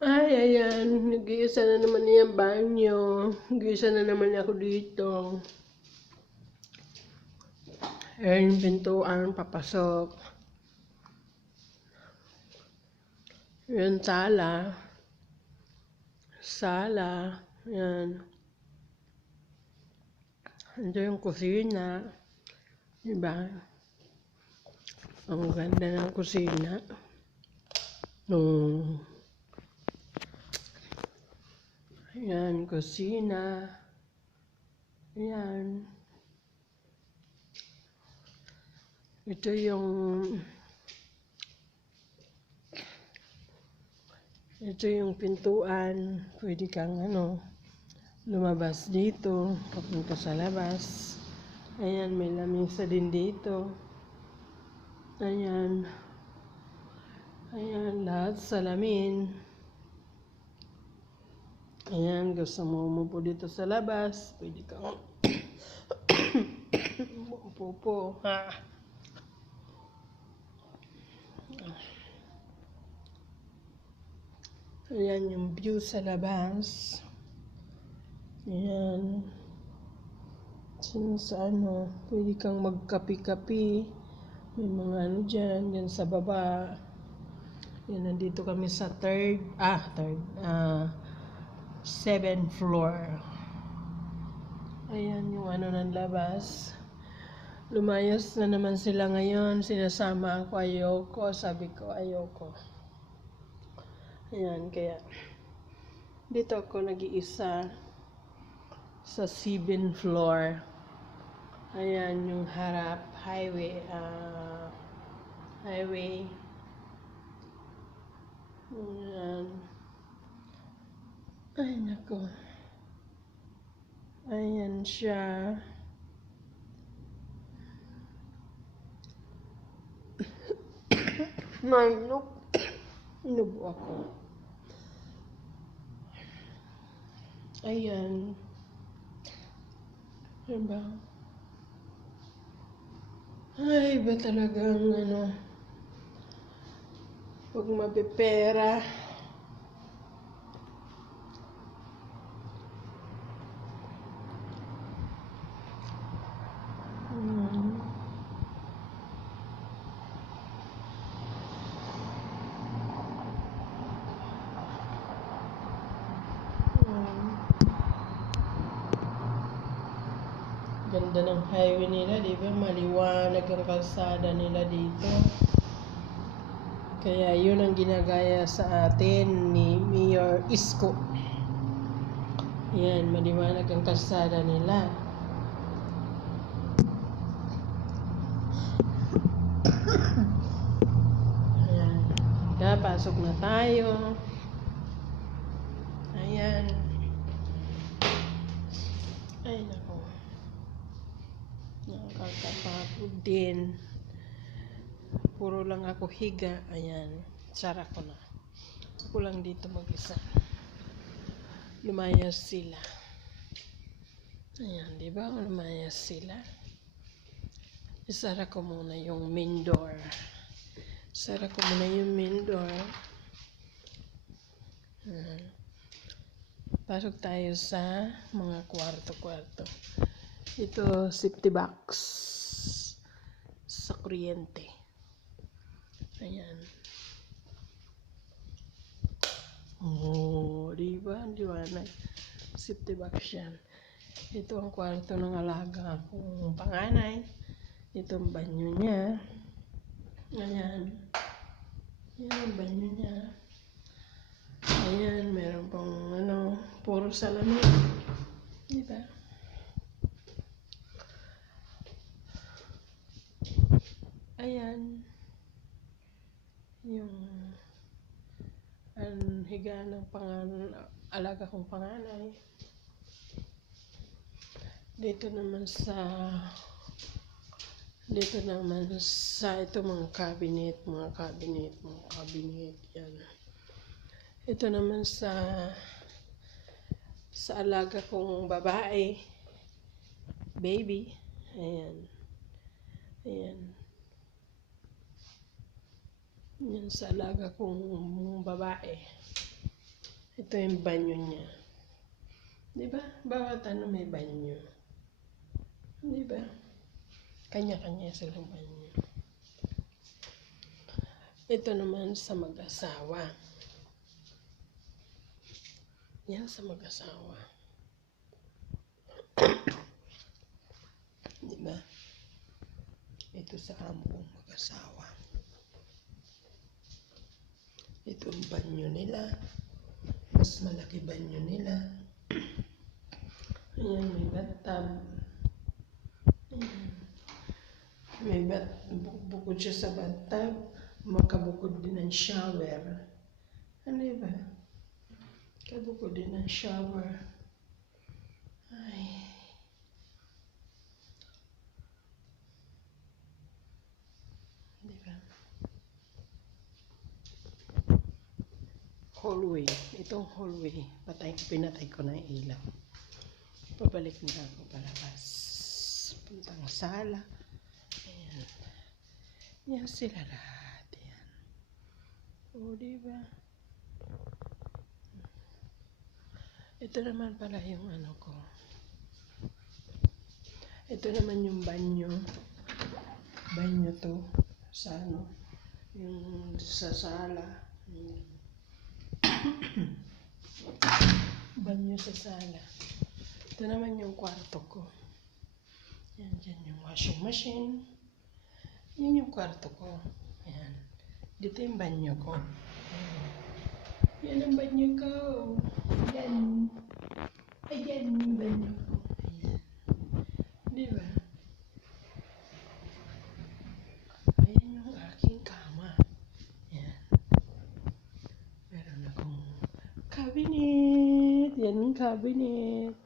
Ay, ayan. Nag-iisa na naman yung banyo. Nag-iisa na naman ako dito. Ayan yung pintuan, papasok. Ayan, sala. Sala. Ayan. Ito yung kusina. Diba? Ang ganda ng kusina. Ayan, kusina. Ayan. Ito yung pintuan. Pwede kang lumabas dito, papunta sa labas. Ayan, may lamisa din dito. Ayan. Ayan, lahat salamin. Ayan, gusto mo umupo dito sa labas, pwede kang umupo po. Ayan yung view sa labas. Ayan. Sa pwede kang magkapi-kapi. May mga dyan sa baba. Yan, nandito kami sa 7th floor. Ayan yung ng labas. Lumayas na naman sila ngayon. Sinasama ako, ayoko. Sabi ko, ayoko. Ayan, kaya dito ako nag-iisa sa 7th floor. Ayan yung harap, highway. Ayan. Ay, nako. Ayan siya. Inubo ako. Ayan. Diba? Ay, ba talagang huwag mapipera. Ganda ng highway nila, di ba? Maliwanag ang kalsada nila dito. Kaya yun ang ginagaya sa atin ni Mayor Isko. Yan, maliwanag ang kalsada nila. Ayan. Kaya pasok na tayo. Ayan. Ay, nako. Nakakapagod din. Puro lang ako higa. Ayan. Sara ko na. Ako lang dito mag-isa. Lumayas sila. Ayan, di ba? Lumayas sila. Isara ko muna yung main door. Isara ko muna yung main door. Pasok tayo sa mga kwarto-kwarto. Ito, safety box sa kuryente. Ayan. Oh, di ba? Liwanag. Safety box yan. Ito ang kwarto ng alaga kong panganay. Ito ang banyo niya. Ayan. Yan ang banyo niya. Ayan, meron pang puro salamin. Di ba? Ayan. Yung higa ng alaga kong panganay. Dito naman sa ito mga cabinet. Yan. Ito naman sa alaga kong babae, baby. Ayan. Yan sa alaga kong babae. Ito yung banyo niya. Diba? Bawat ano may banyo. Diba? Kanya-kanya silang banyo. Ito naman sa mag-asawa. Yan sa mag-asawa. Diba? Ito sa amo kong mag-asawa. Ito ang banyo nila. Mas malaki banyo nila. Ayan, may bathtub. Ayan. Bukod siya sa bathtub, makabukod din ng shower. Ano ba? Kabukod din ng shower. Ay. Diba? Hallway. Itong hallway. Pinatay ko na ilaw. Pabalik na ako palabas. Puntang sala. Ayan. Yan sila lahat. Yan. O, diba? Ito naman pala yung ano ko. Ito naman yung banyo. Banyo to. Sa ano. Yung sa sala. Banyo sa sala. Ito naman yung kwarto ko. Yan, dyan yung washing machine. Yan yung kwarto ko. Ayan. Dito yung banyo ko. Ayan. Yan ang banyo ko. Ayan. Ayan yung banyo ko. Ayan. Diba? Ayan yung aking kama. Ayan. Meron akong cabinet. Yan yung cabinet.